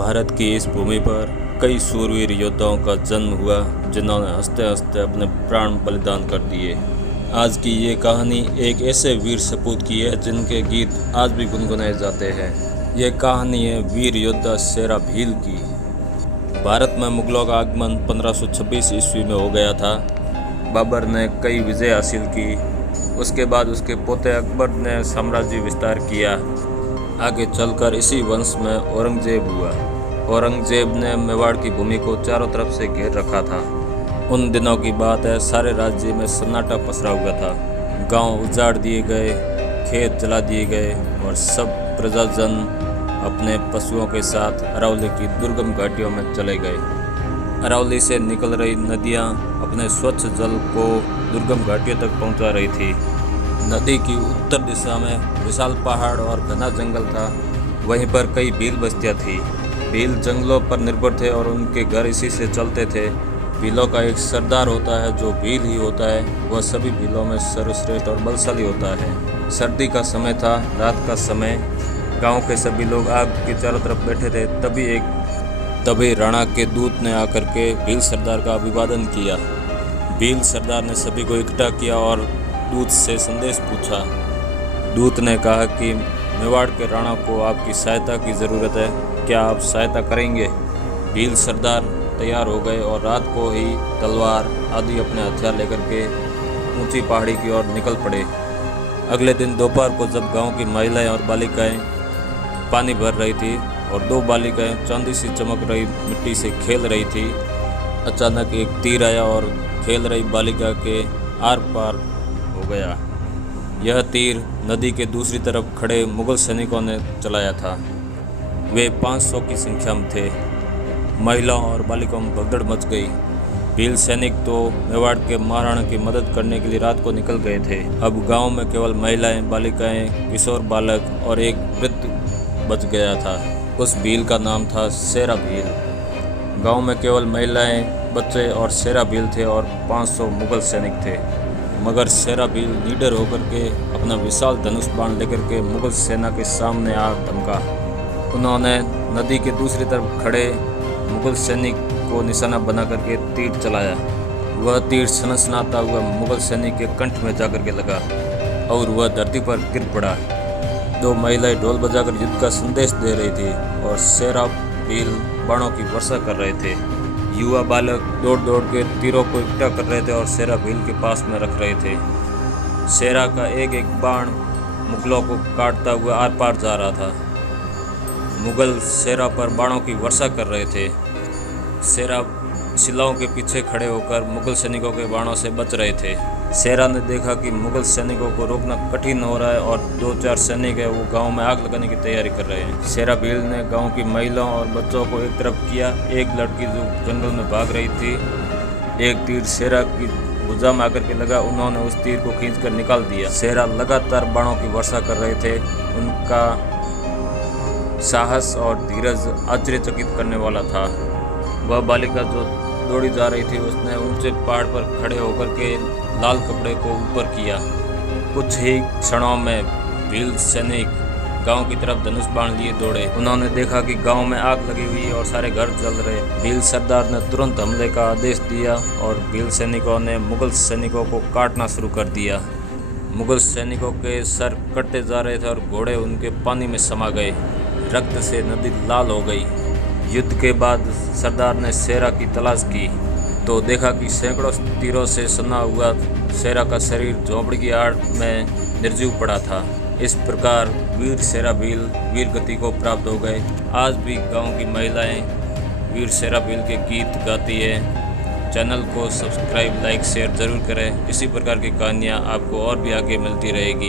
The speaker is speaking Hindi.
भारत की इस भूमि पर कई शूरवीर योद्धाओं का जन्म हुआ जिन्होंने हंसते हंसते अपने प्राण बलिदान कर दिए। आज की ये कहानी एक ऐसे वीर सपूत की है जिनके गीत आज भी गुनगुनाए जाते हैं। ये कहानी है वीर योद्धा शेरा भील की। भारत में मुगलों का आगमन 1526 ईस्वी में हो गया था। बाबर ने कई विजय हासिल की। उसके बाद उसके पोते अकबर ने साम्राज्य विस्तार किया। आगे चलकर इसी वंश में औरंगजेब हुआ। औरंगजेब ने मेवाड़ की भूमि को चारों तरफ से घेर रखा था। उन दिनों की बात है, सारे राज्य में सन्नाटा पसरा हुआ था। गांव उजाड़ दिए गए, खेत जला दिए गए और सब प्रजाजन अपने पशुओं के साथ अरावली की दुर्गम घाटियों में चले गए। अरावली से निकल रही नदियां अपने स्वच्छ जल को दुर्गम घाटियों तक पहुंचा रही थी। नदी की उत्तर दिशा में विशाल पहाड़ और घना जंगल था। वहीं पर कई भील बस्तियां थी। भील जंगलों पर निर्भर थे और उनके घर इसी से चलते थे। भीलों का एक सरदार होता है जो भील ही होता है। वह सभी भीलों में सर्वश्रेष्ठ और बलशाली होता है। सर्दी का समय था, रात का समय। गांव के सभी लोग आग के चारों तरफ बैठे थे। तभी राणा के दूत ने आकर के भील सरदार का अभिवादन किया। भील सरदार ने सभी को इकट्ठा किया और दूत से संदेश पूछा। दूत ने कहा कि मेवाड़ के राणा को आपकी सहायता की ज़रूरत है, क्या आप सहायता करेंगे? भील सरदार तैयार हो गए और रात को ही तलवार आदि अपने हथियार लेकर के ऊंची पहाड़ी की ओर निकल पड़े। अगले दिन दोपहर को जब गांव की महिलाएं और बालिकाएं पानी भर रही थी और दो बालिकाएं चांदी सी चमक रही मिट्टी से खेल रही थी, अचानक एक तीर आया और खेल रही बालिका के आर पार हो गया। यह तीर नदी के दूसरी तरफ खड़े मुगल सैनिकों ने चलाया था। वे 500 की संख्या में थे। महिलाओं और बालिकाओं में भगदड़ मच गई। भील सैनिक तो मेवाड़ के महाराणा की मदद करने के लिए रात को निकल गए थे। अब गांव में केवल महिलाएं, बालिकाएं, किशोर बालक और एक वृद्ध बच गया था। उस भील का नाम था शेरा भील। गांव में केवल महिलाएं, बच्चे और शेरा भील थे और 500 मुगल सैनिक थे। मगर शेरा भील निडर होकर के अपना विशाल धनुष बाण लेकर के मुगल सेना के सामने आ धमका। उन्होंने नदी के दूसरी तरफ खड़े मुगल सैनिक को निशाना बना करके तीर चलाया। वह तीर सनसनाता हुआ मुगल सैनिक के कंठ में जाकर के लगा और वह धरती पर गिर पड़ा। दो महिलाएं ढोल बजाकर युद्ध का संदेश दे रही थी और शेरा भील बाणों की वर्षा कर रहे थे। युवा बालक दौड़ दौड़ के तीरों को इकट्ठा कर रहे थे और शेरा भील के पास में रख रहे थे। शेरा का एक एक बाण मुगलों को काटता हुआ आर पार जा रहा था। मुगल शेरा पर बाणों की वर्षा कर रहे थे। शेरा शिलाओं के पीछे खड़े होकर मुगल सैनिकों के बाणों से बच रहे थे। शेरा ने देखा कि मुगल सैनिकों को रोकना कठिन हो रहा है और 2-4 सैनिक है वो गांव में आग लगाने की तैयारी कर रहे हैं। शेरा भील ने गांव की महिलाओं और बच्चों को एक तरफ किया। एक लड़की जो जंगल में भाग रही थी, एक तीर शेरा की भुजा में आकर के लगा। उन्होंने उस तीर को खींचकर निकाल दिया। शेरा लगातार बाणों की वर्षा कर रहे थे। उनका साहस और धीरज आश्चर्यचकित करने वाला था। वह बालिका जो दौड़ी जा रही थी, उसने ऊंचे पहाड़ पर खड़े होकर के लाल कपड़े को ऊपर किया। कुछ ही क्षणों में भील सैनिक गांव की तरफ धनुष बाण लिए दौड़े। उन्होंने देखा कि गांव में आग लगी हुई है और सारे घर जल रहे। भील सरदार ने तुरंत हमले का आदेश दिया और भील सैनिकों ने मुगल सैनिकों को काटना शुरू कर दिया। मुगल सैनिकों के सर कटते जा रहे थे और घोड़े उनके पानी में समा गए। रक्त से नदी लाल हो गई। युद्ध के बाद सरदार ने शेरा की तलाश की तो देखा कि सैकड़ों तीरों से सना हुआ शेरा का शरीर झोंपड़ी की आड़ में निर्जीव पड़ा था। इस प्रकार वीर शेरा भील वीर गति को प्राप्त हो गए। आज भी गांव की महिलाएं वीर शेरा भील के गीत गाती है। चैनल को सब्सक्राइब, लाइक, शेयर ज़रूर करें। इसी प्रकार की कहानियाँ आपको और भी आगे मिलती रहेगी।